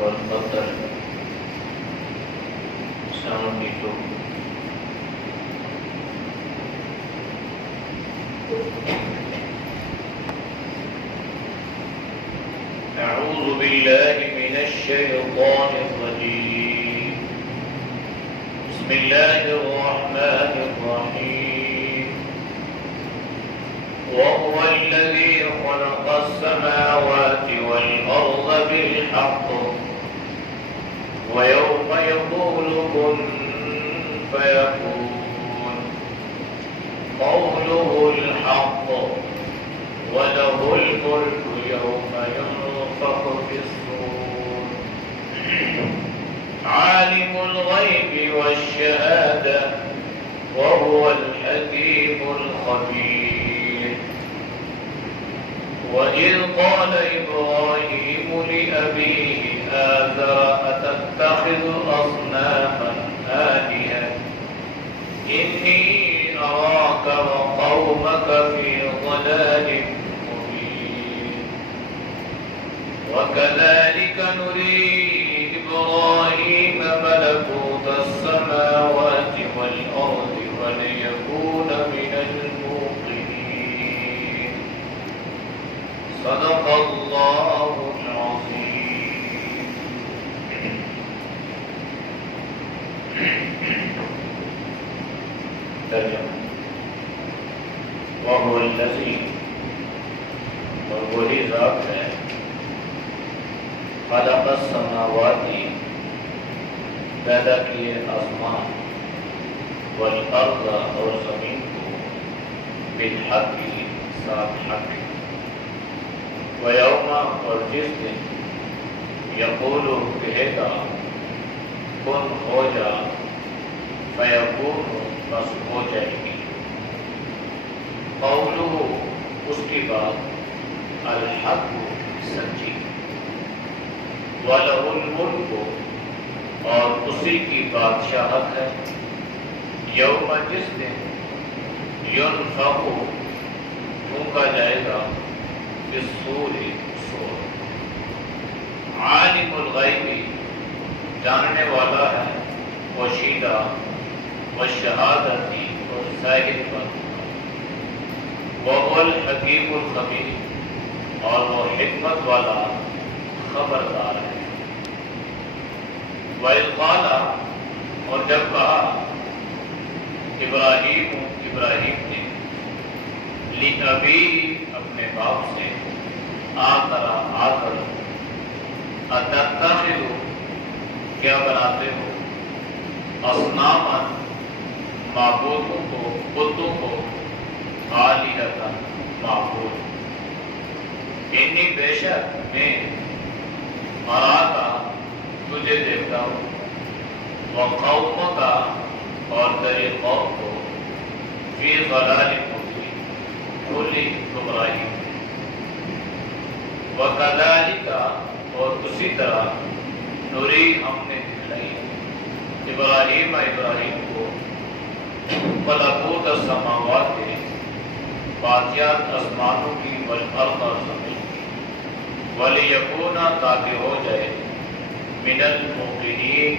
والقدر 72. أعوذ بالله من الشيطان الرجيم. بسم الله الرحمن الرحيم. وهو الذي خلق السماوات والأرض بالحق ويوم يقول كن فيكون قوله الحق وله الملك يوم ينفخ في الصور عالم الغيب والشهادة وهو الحكيم الخبير. وإذ قال إبراهيم لأبيه آزر أتتخذ أصناما آلهة إني أراك وقومك في ضلال مبين. وكذلك نري إبراهيم ملكوت السماوات والأرض وليكون من الموقنين. صدق الله العظيم. ترجمہ وهو الذی، اور وہی ذات ہے، خلق السماوات، پیدا کیے آسمان، والارض، اور زمین کو، بالحق، ساتھ حق، ویوم، اور جس دن، یقول، کہے گا، کن، ہو جا، فیکون، بس ہو جائے گی، قولہ، اس کی بات، الحق، سچی، وَلَهُ الْمُلْكُ، اور اسی کی بادشاہت ہے، یوم، جس دن، ينفخ، پھونکا جائے گا، بالصور، صور، عالم الغیب، جاننے والا ہے، پوشیدہ، والشہادتی، اور ظاہر بات، وَهُوَ الْحَكِيمُ الْخَبِيرُ، اور وہ حکمت والا خبردار ہے. وَإِذْ قَالَ، اور جب کہا، ابراہیم نے، لِأَبِيهِ، اپنے باپ سے، آزر، أَتَتَّخِذُ، کیا بناتے ہو، اصناما، معبودوں کو، بتوں کو، آلہۃ، معبود، انی، بے شک میں، اراک، تجھے دیکھتا ہوں، وقومک، اور تیرے قوم کو، فی ضلال مبین، کھلی گمراہی میں، وکذالک، اور اسی طرح، نری، ہم نے دکھلائی، ابراہیم کو، ملکوت السماوات، بادشاہت آسمانوں کی، والارض، اور زمین کی، ولیکون، تاکہ ہو جائے، من الموقنین،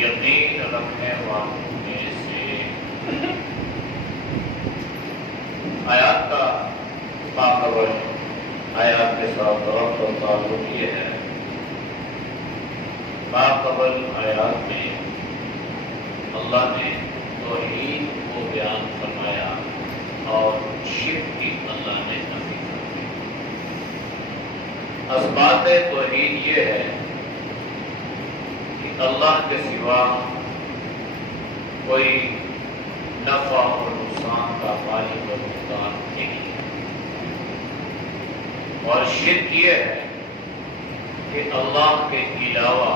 یقین رکھنے والوں میں سے. آیات کا ماقبل آیات کے ساتھ ربط اور تعلق یہ ہے، ماقبل آیات میں اللہ نے توحید کو بیان فرمایا اور شرک کی اللہ نے نفی کر دی. اسباب توحید یہ ہے کہ اللہ کے سوا کوئی نفع اور نقصان کا مالک اور مختار نہیں ہے، اور شرک یہ ہے کہ اللہ کے علاوہ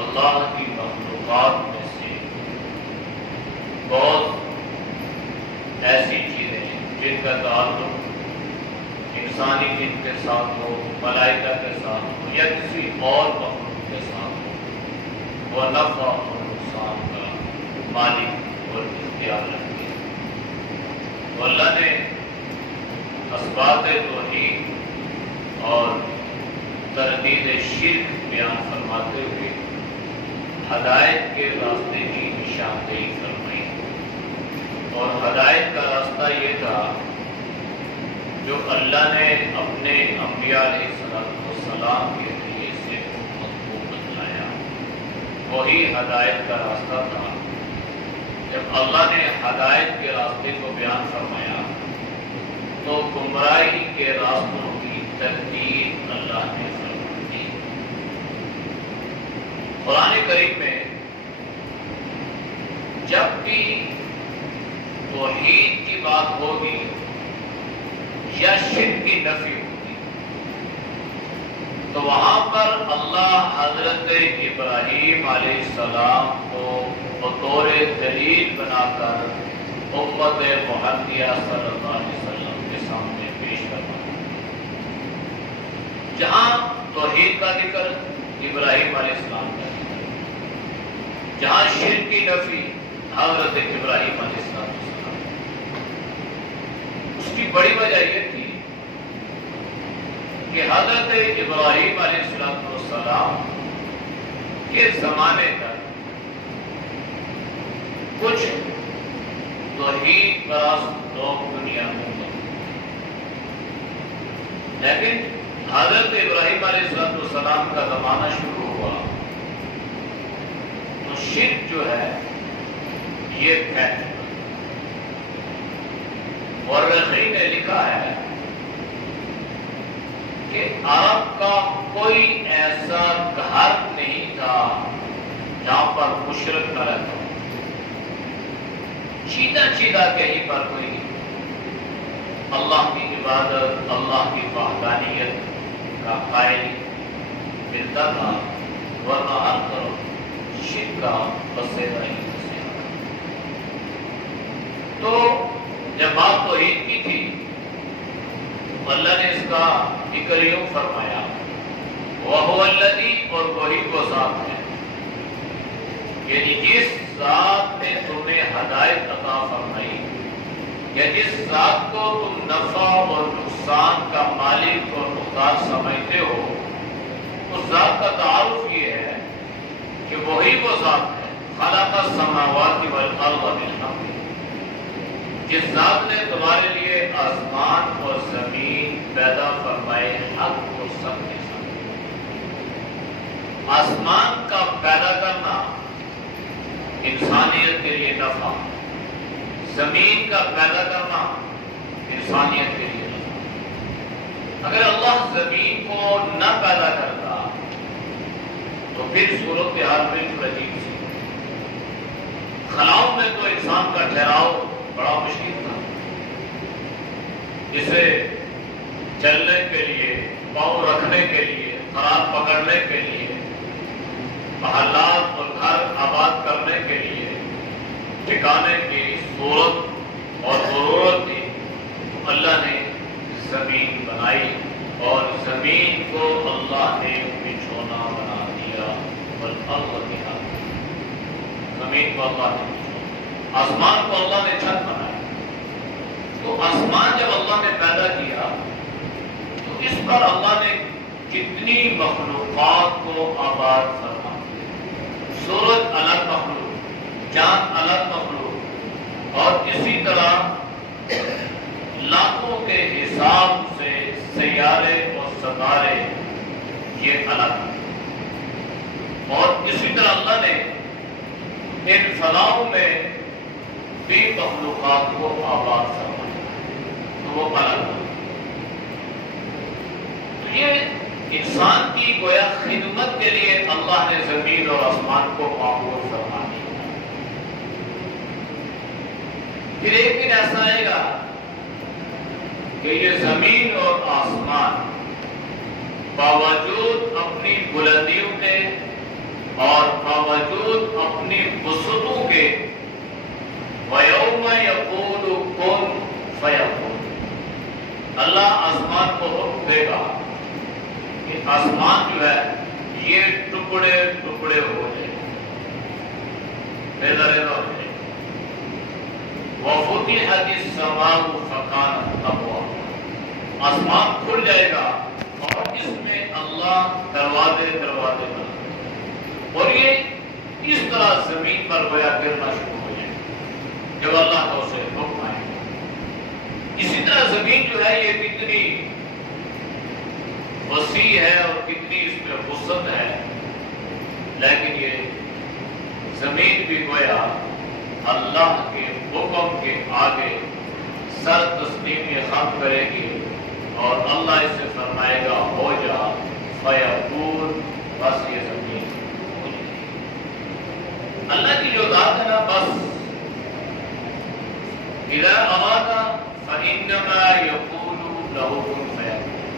اللہ کی مخلوقات میں سے بہت ایسی چیزیں جن کا تعلق انسانی جن کے ساتھ ہو، ملائکہ کے ساتھ ہو، یا کسی اور مخلوق کے ساتھ ہو، وہ نفع اور نقصان کا مالک اور اختیار رکھتے ہیں. اللہ نے اسباب توحید اور تردید شرک بیان فرماتے ہوئے ہدایت کے راستے کی نشاندہی فرمائی، اور ہدایت کا راستہ یہ تھا جو اللہ نے اپنے انبیاء علیہ السلام کے ذریعے سے امت کو بتلایا، وہی ہدایت کا راستہ تھا۔ جب اللہ نے ہدایت کے راستے کو بیان فرمایا تو گمراہی کے راستوں کی تردید اللہ نے فرما دی۔ قرآن کریم میں جب بھی توحید کی بات ہوگی یا شرک کی نفی ہوگی تو وہاں پر اللہ حضرت ابراہیم علیہ السلام کو بطور دلیل بنا کر امت محمدیہ صلی اللہ علیہ وسلم کے سامنے پیش کرنا۔ جہاں توحید کا ذکر ابراہیم علیہ السلام کا ذکر، جہاں شرک کی نفی حضرت ابراہیم علیہ السلام، اس کی بڑی وجہ یہ تھی کہ حضرت ابراہیم علیہ السلام کے زمانے تک کچھ توحید پرست لوگ دنیا میں موجود، لیکن حضرت ابراہیم علیہ السلام کا زمانہ شروع ہوا تو شرک جو ہے یہ پھیل گیا۔ مورخین نے لکھا ہے کہ عرب کا کوئی ایسا گھر نہیں تھا جہاں پر مشرک نہ رہتا، چیدہ کہیں پر کوئی اللہ کی عبادت، اللہ کی وحدانیت کا قائل ملتا تھا، ورنہ ہر طرف شرک کا بسیرا ہی بسیرا۔ تو جب بات توحید کی تھی اللہ نے اس کا ذکر یوں فرمایا، وَهُوَ الَّذِي، اور وہی وہ ذات ہے، یعنی جس ذات نے تمہیں ہدایت عطا فرمائی یا جس ذات کو تم نفع اور نقصان کا مالک اور مختار سمجھتے ہو، اس ذات کا تعارف یہ ہے کہ وہی وہ ذات ہے خلق السماوات والارض بالحق، جس ذات نے تمہارے لیے آسمان اور زمین پیدا فرمائے حق اور سب کے ساتھ۔ آسمان کا پیدا کرنا انسانیت کے لیے نفع، زمین کا پیدا کرنا انسانیت کے لیے نفع۔ اگر اللہ زمین کو نہ پیدا کرتا تو پھر صورتحال بالکل عجیب سی۔ خلاؤں میں تو انسان کا ٹھہراؤ بڑا مشکل تھا، اسے چلنے کے لیے، پاؤں رکھنے کے لیے، خوراک پکڑنے کے لیے، محلات اور گھر آباد کرنے کے لیے ٹھکانے کی صورت اور ضرورت تھی۔ اللہ نے زمین بنائی اور زمین کو اللہ نے بچھونا بنا دیا، والارض بہا، زمین کو اللہ نے بچھونا، آسمان کو اللہ نے چھت بنایا۔ تو آسمان جب اللہ نے پیدا کیا تو اس پر اللہ نے کتنی مخلوقات کو آباد فرمایا، سورج الگ مخلوق، چاند الگ مخلوق، اور اسی طرح لاکھوں کے حساب سے سیارے اور ستارے یہ الگ، اور اسی طرح اللہ نے ان فضاؤں میں بھی مخلوقات کو آباد فرمایا، تو وہ الگ۔ تو یہ انسان کی گویا خدمت کے لیے اللہ نے زمین اور آسمان کو معمور فرما دیا۔ پھر ایک دن ایسا آئے گا کہ یہ زمین اور آسمان باوجود اپنی بلندیوں کے اور باوجود اپنی وسعتوں کے وَيَوْمَ يَقُولُ كُن فَيَكُونُ، اللہ آسمان کو حکم دے گا کہ آسمان جو ہے یہ ٹکڑے ٹکڑے ہو جائے، ریزہ ریزہ ہو جائے۔ وَفُتِحَتِ السَّمَاءُ فَكَانَتْ أَبْوَابًا، آسمان کھل جائے گا اور اس میں اللہ دروازے دروازے بنا، اور یہ اس طرح زمین پر گویا گرنا شروع ہو جائے جب اللہ کا اسے حکم آئے۔ اسی طرح زمین جو ہے یہ کتنی وسیع ہے اور کتنی اس میں وسعت ہے، لیکن یہ زمین بھی گویا اللہ کے حکم کے آگے سر تسلیم خم کرے گی، اور اللہ اس سے فرمائے گا ہو جا فیکون، بس یہ زمین ہو جائے گی۔ اللہ کی جو ذات ہے نا، بس اذا اراد فانما يقول له كن فيكون،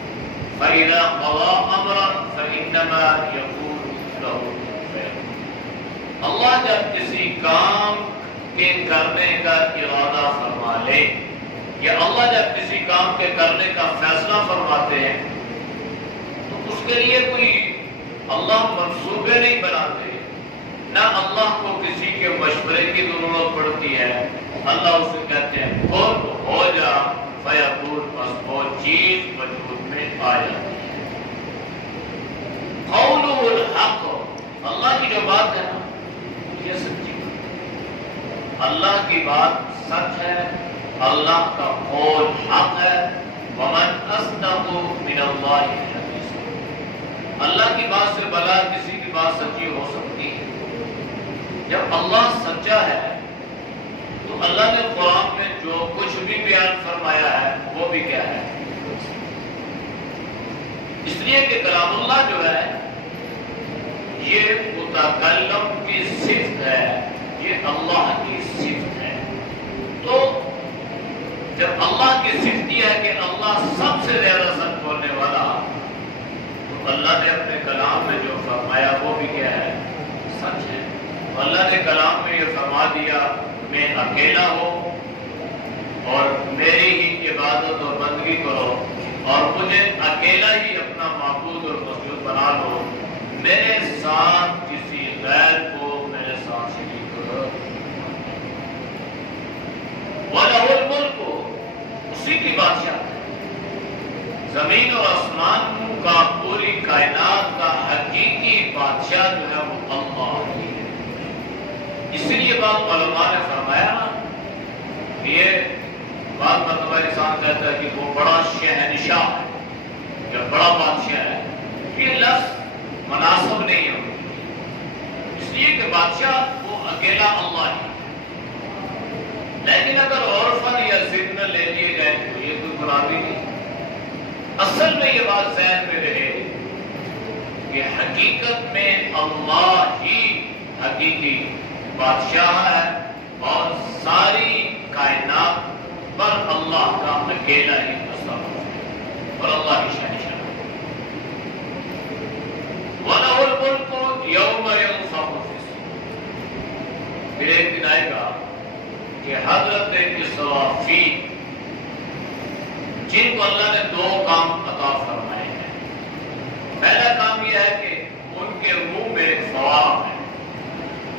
فاذا قضى امرا فانما يقول له كن فيكون۔ اللہ جب کسی کام کے کرنے کا ارادہ فرما لے، یا اللہ جب کسی کام کے کرنے کا فیصلہ فرماتے ہیں تو اس کے لیے کوئی اللہ منصوبے نہیں بناتے، نہ اللہ کو کسی کے مشورے کی ضرورت پڑتی ہے۔ اللہ اسے کہتے ہیں کن ہو جا فیکون، بس وہ چیز وجود میں آ جاتی ہے۔ قولہ الحق، اللہ کی جو بات ہے نا یہ سچی بات، اللہ کی بات سچ ہے، اللہ کا قول حق ہے۔ ومن اصدق من اللہ حدیثا، اللہ کی بات سے بلا کسی کی بات سچی ہو سکتی ہے؟ جب اللہ سچا ہے تو اللہ نے قرآن میں جو کچھ بھی بیان فرمایا ہے وہ بھی کیا ہے؟ اس لیے کہ کلام اللہ جو ہے یہ متکلم کی صفت ہے، یہ اللہ کی صفت ہے۔ تو جب اللہ کی صفت یہ ہے کہ اللہ سب سے زیادہ سچ بولنے والا، تو اللہ نے اپنے کلام میں جو فرمایا وہ بھی کیا ہے؟ سچ ہے۔ تو اللہ نے کلام میں یہ فرما دیا میں اکیلا ہوں اور میری ہی عبادت اور بندگی کرو، اور مجھے اکیلا ہی اپنا معبود اور مسجود بنا لو، میرے ساتھ کسی غیر کو میرے ساتھ شریک کرو۔ وَلَهُ الْمُلْكُ، اسی کی بادشاہ ہے، زمین اور آسمان کا پوری کائنات کا حقیقی بادشاہ جو ہے وہ اللہ ہی ہے۔ اسی لیے بات علماء نے فرمایا نا، یہ بات مرتبہ انسان کہتا ہے کہ وہ بڑا شہنشاہ ہے یا بڑا بادشاہ ہے، یہ لفظ مناسب نہیں ہے، اس لیے کہ بادشاہ وہ اکیلا اللہ ہی۔ لیکن اگر عرفاً یا ضمن لے لیے جائے تو یہ کوئی خرابی نہیں۔ اصل میں یہ بات ذہن میں رہے کہ حقیقت میں اللہ ہی حقیقی بادشاہ ہے، اور ساری کائنات پر اللہ کا اکیلا ہی تصرف ہے، اور اللہ کی شہنشاہ ہے۔ وَلَهُ الْمُلْكُ يَوْمَ يُنفَخُ فِي الصُّورِ، پھر ایک دن آئے گا کہ حضرت اسرافیل، جن کو اللہ نے دو کام عطا فرمائے ہیں۔ پہلا کام یہ ہے کہ ان کے منہ میں ایک فوارہ ہے،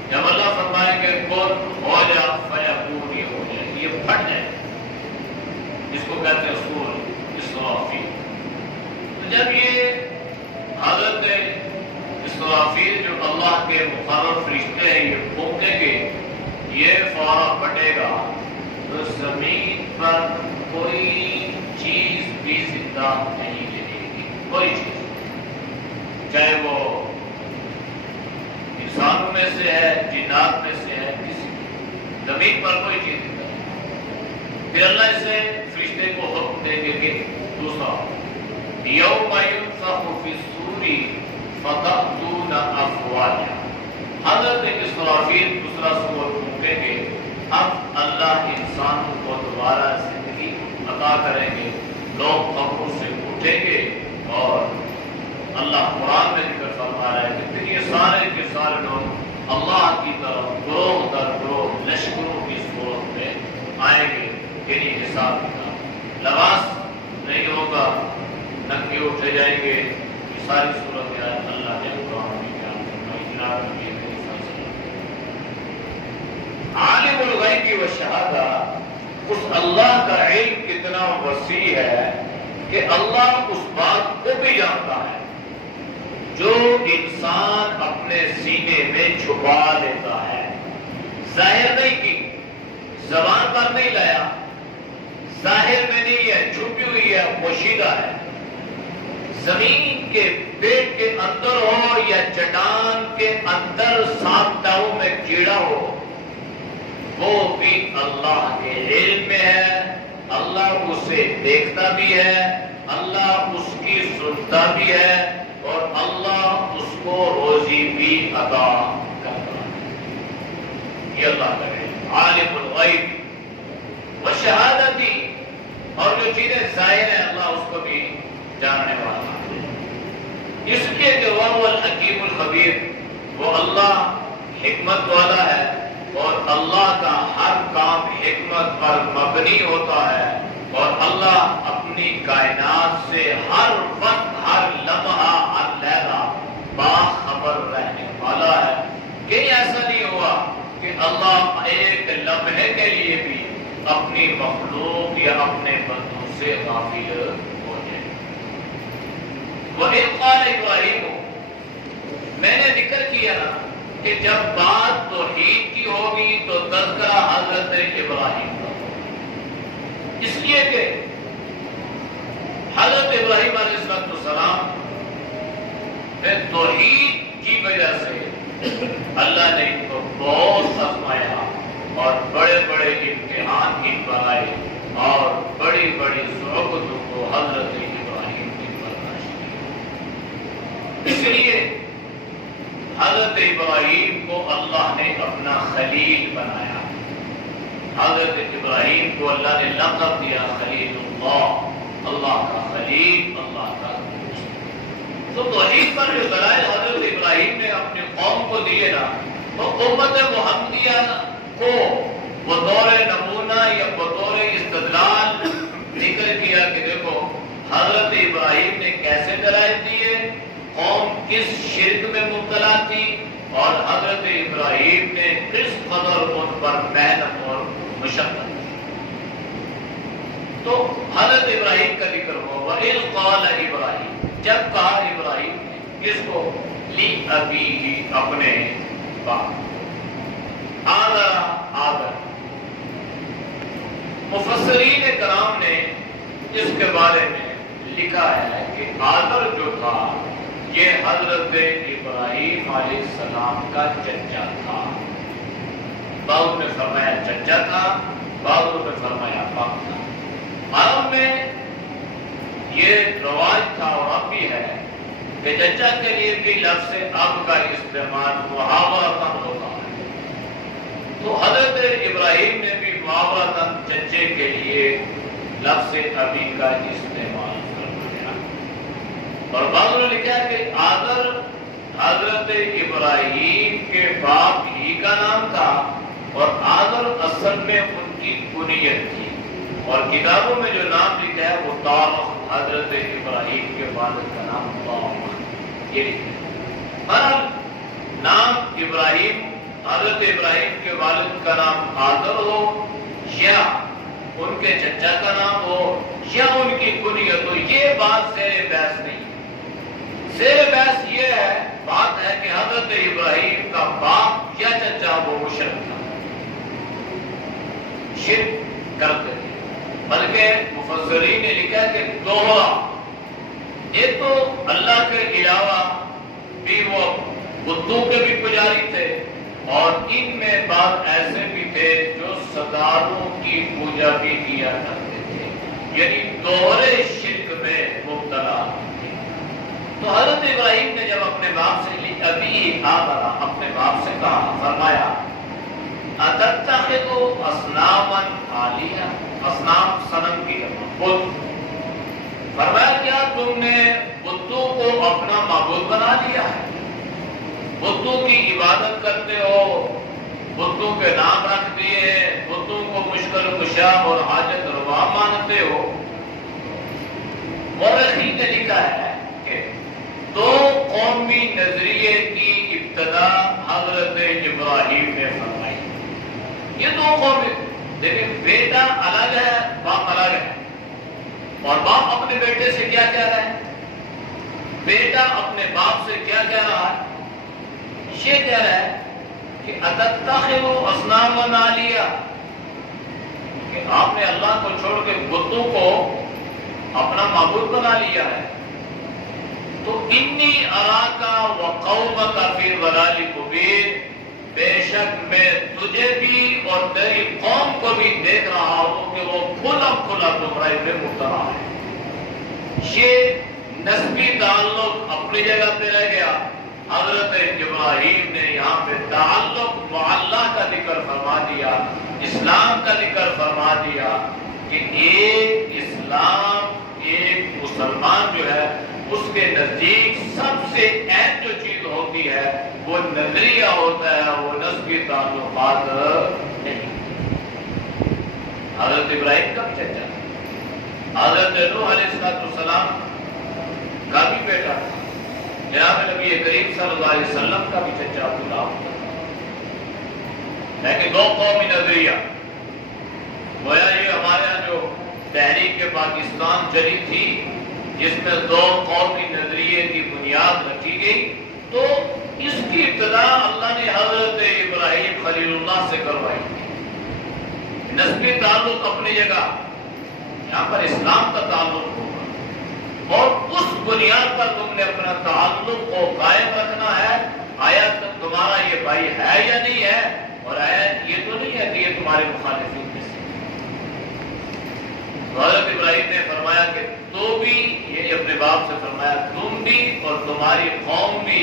جب اللہ فرمائے کہ کن ہو جا فیکون، یہ ہو جائے، یہ پھٹ جائے، جس کو کہتے ہیں سور اسرافیل۔ تو جب یہ حضرت اسرافیل جو اللہ کے مقرر فرشتے ہیں یہ پھونکیں گے، یہ فوارہ پھٹے گا، تو زمین پر کوئی چیز بھی زندہ نہیں رہے گی، کوئی چیز، چاہے وہ انسانوں میں سے ہے، جنات میں سے ہے، کسی زمین پر کوئی چیز زندہ نہیں۔ پھر اللہ اسے فرشتے کو حکم دیں گے کہ دوسرا یوم ینفخ فی الصور فتأتون افواجا، حضرت اسرافیل دوسرا سور پھونکیں گے، اب اللہ انسانوں کو دوبارہ زندگی عطا کریں گے، لوگ قبروں سے اٹھیں گے، اور اللہ قرآن میں ذکر فرما رہا ہے کہ پھر یہ سارے کے سارے لوگ اللہ کی طرف گروہ در گروہ لشکروں کی صورت میں آئیں گے، یعنی حساب کتاب، لباس نہیں ہوگا، ننگے اٹھے جائیں گے، یہ ساری صورت اللہ نے قرآن میں بیان فرمائی۔ جناب نبی کریم صلی اللہ علیہ وسلم عالم الغیب والشہادہ، اس اللہ کا علم کتنا وسیع ہے کہ اللہ اس بات کو بھی جانتا ہے جو انسان اپنے سینے میں چھپا لیتا ہے، ظاہر نہیں کی، زبان پر نہیں لایا، ظاہر میں نہیں ہے، چھپی ہوئی ہے، پوشیدہ ہے، زمین کے پیٹ کے اندر ہو یا چٹان کے اندر سانپٹاؤں میں کیڑا ہو، وہ بھی اللہ کے علم میں ہے، اللہ اسے دیکھتا بھی ہے، اللہ اس کی سنتا بھی ہے، اور اللہ اس کو روزی بھی عطا کرتا ہے۔ یہ اللہ کا علم، عالم الغیب والشہادتی، اور جو چیزیں ظاہر ہیں اللہ اس کو بھی جاننے والا ہے۔ اس لیے کہ وہ الحکیم الخبیر، وہ اللہ حکمت والا ہے، اور اللہ کا ہر کام حکمت پر مبنی ہوتا ہے، اور اللہ اپنی کائنات سے ہر وقت، ہر لمحہ، ہر لہجہ باخبر رہنے والا ہے۔ کہیں ایسا نہیں ہوا کہ اللہ ایک لمحے کے لیے بھی اپنی مخلوق یا اپنے بندوں سے غافل ہو جائے۔ وَإِذْ قَالَ إِبْرَاهِيمُ، میں نے ذکر کیا نا کہ جب بات توحید کی ہوگی تو تذکرہ حضرت ابراہیم کا ہوگا، اس لیے کہ حضرت ابراہیم علیہ السلام میں توحید کی وجہ سے اللہ نے ان کو بہت آزمایا، اور بڑے بڑے امتحان ان پر آئے، اور بڑی بڑی ضرورتوں کو حضرت ابراہیم نے برداشت کیا۔ اس لیے حضرت ابراہیم کو اللہ نے اپنا خلیل بنایا، حضرت ابراہیم کو اللہ نے لقب دیا خلیل اللہ، اللہ کا خلیل، اللہ کا دوست۔ تو توحید پر جو دلائل حضرت ابراہیم نے اپنی قوم کو دیے نا، وہ امت محمدیہ کو بطور نمونہ یا بطور استدلال ذکر کیا کہ دیکھو حضرت ابراہیم نے کیسے دلائل دیے، قوم کس شرک میں مبتلا تھی، اور حضرت ابراہیم نے کس قدر ان پر محنت اور مشقت کی۔ تو حضرت ابراہیم کا ذکر ہوا، وَإِذْ قَالَ إِبْرَاهِيمُ، جب کہا ابراہیم نے، کس کو؟ لِأَبِيهِ، اپنے باپ، آدر۔ مفسرین کرام نے اس کے بارے میں لکھا ہے کہ آدر جو تھا یہ حضرت ابراہیم علیہ السلام کا چچا تھا۔ بعض نے فرمایا چچا تھا، بعض نے فرمایا باپ تھا۔ عرب میں یہ رواج تھا اور اب بھی ہے کہ چچا کے لیے بھی لفظ اب کا استعمال محاورتاً ہوتا ہے، تو حضرت ابراہیم نے بھی محاورتاً چچے کے لیے لفظ ابی کا استعمال کروایا۔ اور بعضوں نے لکھا ہے کہ آدر حضرت ابراہیم کے باپ ہی کا نام تھا، اور آدر اصل میں ان کی کنیت تھی، اور کتابوں میں جو نام لکھا ہے وہ طارق، حضرت ابراہیم کے والد کا نام طارق، یہ لکھا ہے۔ نام ابراہیم، حضرت ابراہیم کے والد کا نام آدر ہو، یا ان کے چچا کا نام ہو، یا ان کی کنیت ہو، یہ بات زیر بحث نہیں۔ زیر بحث یہ ہے، بات ہے کہ حضرت ابراہیم کا باپ یا چچا وہ مشرک تھا، شرک کرتے تھے۔ بلکہ مفسرین نے لکھا کہ دوہرا، ایک تو اللہ کے علاوہ بھی وہ بتوں کے بھی پجاری تھے، اور ان میں بعض ایسے بھی تھے جو ستاروں کی پوجا بھی کیا کرتے تھے، یعنی دوہرے شرک میں مبتلا تھے۔ تو حضرت ابراہیم نے جب اپنے باپ سے ابھی آدر، اپنے باپ سے کہا، فرمایا اتتخذ اصناما آلیہ، اصنام صنم کی جمع، بت۔ فرمایا کیا تم نے بتوں کو اپنا معبود بنا لیا ہے، بتوں کی عبادت کرتے ہو، بتوں کے نام رکھ دیے، بتوں کو مشکل کشا اور حاجت روا مانتے ہو۔ مورخین نے لکھا ہے کہ دو قومی نظریے کی ابتدا حضرت ابراہیم نے فرمائی۔ یہ دو قومی، لیکن بیٹا الگ ہے، باپ الگ ہے، اور باپ اپنے بیٹے سے کیا کہہ رہا ہے؟ بیٹا اپنے باپ سے کیا کہہ رہا ہے؟ یہ کہہ رہا ہے کہ اتتخذ اصناما آلیہ، کہ آپ نے اللہ کو چھوڑ کے بتوں کو اپنا معبود بنا لیا ہے. تو انی اراکا وقومک فی ضلال مبین، بے شک میں تجھے بھی اور تیری قوم کو بھی دیکھ رہا ہوں کہ وہ کھلا کھلا گمراہی میں مبتلا ہے. یہ نسبی تعلق اپنی جگہ پہ رہ گیا. حضرت ابراہیم نے یہاں پہ تعلق اللہ کا ذکر فرما دیا، اسلام کا ذکر فرما دیا کہ ایک اسلام، ایک مسلمان جو ہے اس کے نزدیک سب سے اہم جو چیز ہوتی ہے وہ نظریہ ہوتا ہے، وہ نسبی تعلقات نہیں. حضرت ابراہیم کا بھی چچا، حضرت نوح علیہ السلام کا بھی بیٹا، جناب نبی کریم صلی اللہ علیہ وسلم کا بھی چچا عبداللہ. لیکن دو قومی نظریہ، گویا یہ ہمارے یہاں جو تحریک پاکستان چلی تھی جس میں دو قومی نظریے کی بنیاد رکھی گئی، تو اس کی ابتدا اللہ نے حضرت ابراہیم خلیل اللہ سے کروائی. نسبی تعلق اپنی جگہ، یہاں پر اسلام کا تعلق ہوگا اور اس بنیاد پر تم نے اپنا تعلق کو قائم رکھنا ہے. آیا تمہارا یہ بھائی ہے یا نہیں ہے، اور آیا یہ تو نہیں ہے کہ یہ تمہارے مخالفین میں سے. تو حضرت ابراہیم نے فرمایا کہ تو بھی، یہ اپنے باپ سے فرمایا، تم بھی اور تمہاری قوم بھی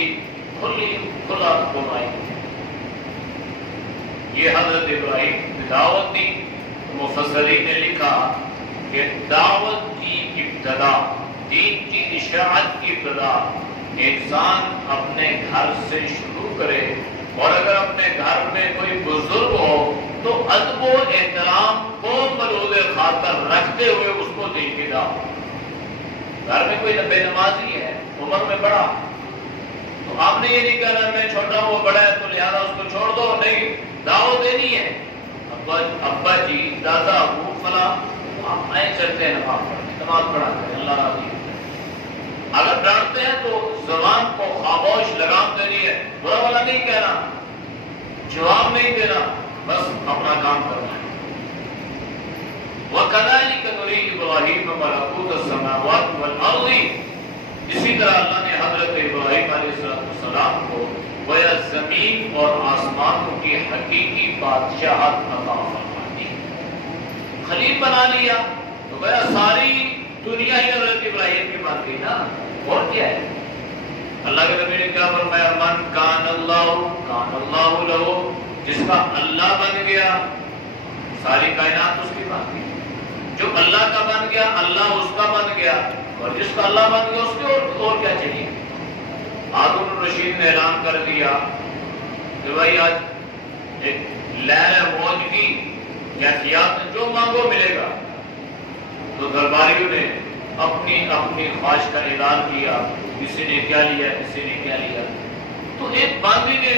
کھلا گمراہی. یہ حضرت ابراہیم نے دعوت دی. مفسرین نے لکھا کہ دعوت کی ابتدا، دین کی اشاعت کی ابتدا انسان اپنے گھر سے شروع کرے، اور اگر اپنے گھر میں کوئی بزرگ ہو تو ادب و احترام کو ملحوظ خاطر رکھتے ہوئے اس کو دین کی دعوت. گھر میں کوئی بے نمازی ہے، عمر میں بڑا، تو آپ نے یہ نہیں کہنا میں چھوٹا ہوں وہ بڑا ہے تو لہذا اس کو چھوڑ دو. نہیں، دعوت دینی ہے. ابا جی، دادا، ابو، فلاں، آپ آئے چلتے ہیں نماز پڑھا کریں، اللہ راضی ہے. اگر ڈانٹتے ہیں تو زبان کو خاموش لگام دینی ہے، برا والا نہیں کہنا، جواب نہیں دینا، بس اپنا کام کرنا ہے. وَكَذَلِكَ نُرِي إِبْرَاهِيمَ مَلَكُوتَ السَّمَاوَاتِ وَالْأَرْضِ، اسی طرح اللہ نے حضرت ابراہیم علیہ السلام کو گویا زمین اور آسمانوں کی حقیقی بادشاہت عطا فرما دی، خلیل بنا لیا. تو گویا ساری دنیا ہی حضرت ابراہیم کی بات گئی نا. اور کیا ہے؟ اللہ کے نبی نے کیا فرمایا؟ من کان اللہ لہو، جس کا اللہ بن گیا ساری کائنات اس کی بات گئی. جو اللہ کا بن گیا اللہ اس کا بن گیا، اور جس کا اللہ بن گیا اس کے اور کیا چاہیے. ہارون الرشید نے اعلان کر دیا کہ بھائی آج ایک لہر موج کی کیفیات میں جو مانگو ملے گا. تو درباریوں نے اپنی اپنی خواہش کا اعلان کیا، کسی نے کیا لیا، کسی نے کیا لیا. تو ایک باندی نے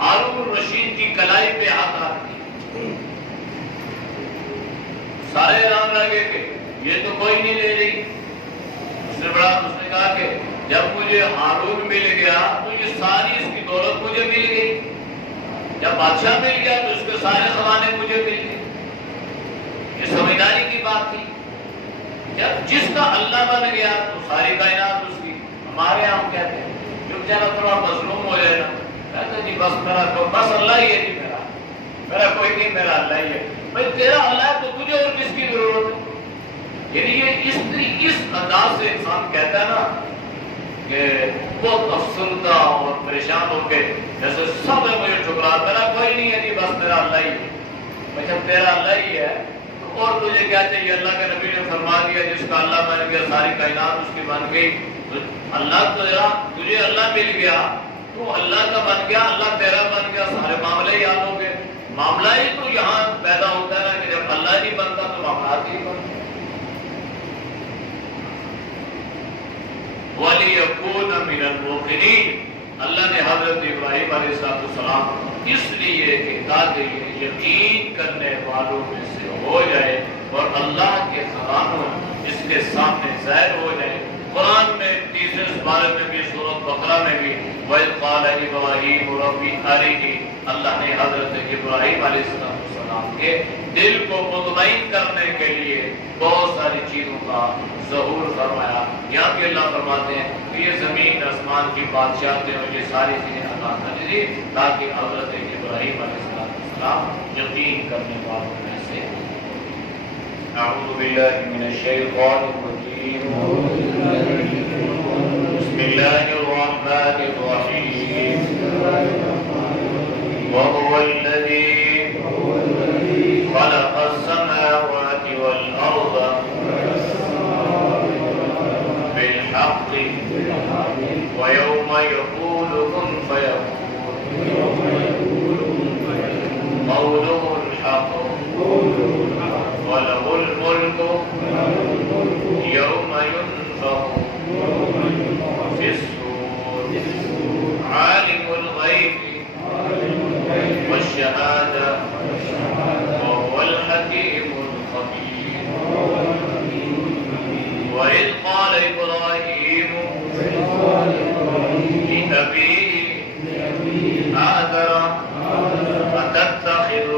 ہارون الرشید کی کلائی پہ ہاتھ رکھ دی. سارے اعلان لگے کہ یہ تو کوئی نہیں لے رہی. اس نے کہا کہ جب مجھے ہارون مل گیا تو یہ ساری اس کی دولت مجھے مل گئی، جب بادشاہ مل گیا تو اس کے سارے خزانے مجھے مل گئے. یہ سمجھداری کی بات تھی. جب جس کا اللہ بن گیا تو ساری کائنات اس کی. ہمارے یہاں ہم کہتے ہیں جو بیچارہ تھوڑا مظلوم ہو جائے نا، کہتے جی بس اللہ ہی ہے جی، میرا کوئی نہیں، میرا اللہ ہی ہے. بھائی تیرا اللہ ہے تو تجھے اور کس کی ضرورت ہے؟ یعنی یہ اس انداز سے انسان کہتا ہے نا کہ بہت افسردہ اور پریشان ہو کے جیسے سب ہے مجھے ٹھکرا، میرا کوئی نہیں ہے جی، بس میرا اللہ ہی ہے. بھائی جب تیرا اللہ ہی ہے تو اور تجھے کیا چاہیے؟ اللہ کے نبی نے فرما دیا جس کا اللہ بن گیا ساری کائنات اس کی بن گئی. تو اللہ تجھے اللہ مل گیا، تو اللہ کا بن گیا، اللہ تیرا بن گیا، سارے معاملے ہی حل ہو گئے. معاملہ ہی تو یہاں پیدا ہوتا ہے نا کہ جب اللہ نہیں بنتا تو معاملات ہی بنتے. وَلِيَكُونَ مِنَ الْمُوقِنِينَ، اللہ نے حضرت ابراہیم علیہ السلام اس لیے کہ تاکہ یہ یقین کرنے والوں میں سے ہو جائے اور اللہ کے خزانوں اس کے سامنے ظاہر ہو جائے. قرآن میں تیسرے سپارے میں بھی سورۃ بقرہ میں بھی وَإِذْ قَالَ إِبْرَاهِيمُ رَبِّ أَرِنِي، اللہ نے حضرت ابراہیم علیہ السلام کے دل کو مطمئن کرنے کے لیے بہت ساری چیزوں کا ظہور فرمایا. یہاں بھی اللہ فرماتے ہیں کہ یہ زمین آسمان کی بادشاہتیں اور یہ ساری چیزیں عطا کر دی تاکہ حضرت ابراہیم علیہ السلام یقین کرنے والوں میں سے. اعوذ باللہ من الشیطان الرجیم، بسم اللہ الرحمن الرحیم. وهو الذي خلق السماوات والأرض بالحق ويوم يقول كن فيكون قوله الحق وله الملك يوم ينفخ في الصور عالم الغيب والشهادة وهو الحكيم الخبير. وإذ قال إبراهيم لأبيه آزر أتتخذ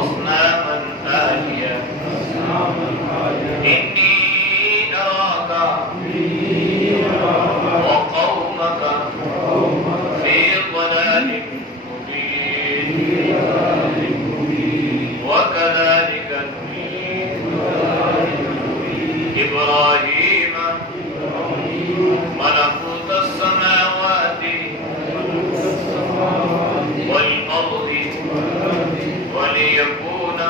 أصناما آلهة إني أراك وقومك في ضلال مبين وكذلك نري إبراهيم ملكوت السماوات والأرض وليكون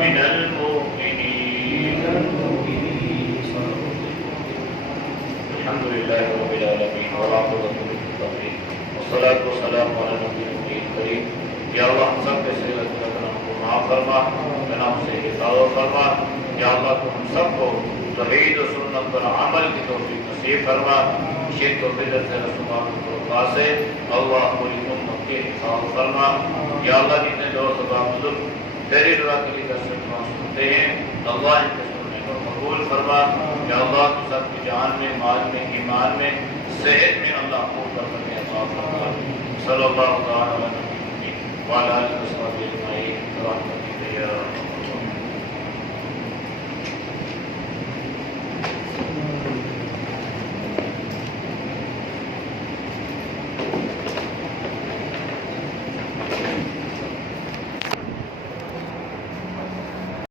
من المؤمنين. الحمد لله رب العالمين والعاقبة للمتقين والصلاة والسلام على نبينا الكريم. یا اللہ ہم سب کے صحیح گناہوں کو معاف فرما، گناہوں سے حفاظت فرما. یا اللہ تو ہم سب کو توحید و سنت پر عمل کی توفیق نصیب فرما. شرک و بدعت سے رسومات سے اللہ پوری امت کی حفاظت فرما. یا اللہ جتنے دوست و بزرگ تیری دعا کے لیے دسترس سنتے ہیں اللہ ان کے سننے کو قبول فرما. یا اللہ تو سب کی جان میں، مال میں، ایمان میں، صحت میں اللہ خوب کر کے عطا فرما. صلی اللہ تعالی علیہ وسلم وعلى آله وصحبه أجمعين برحمتك يا أرحم الراحمين.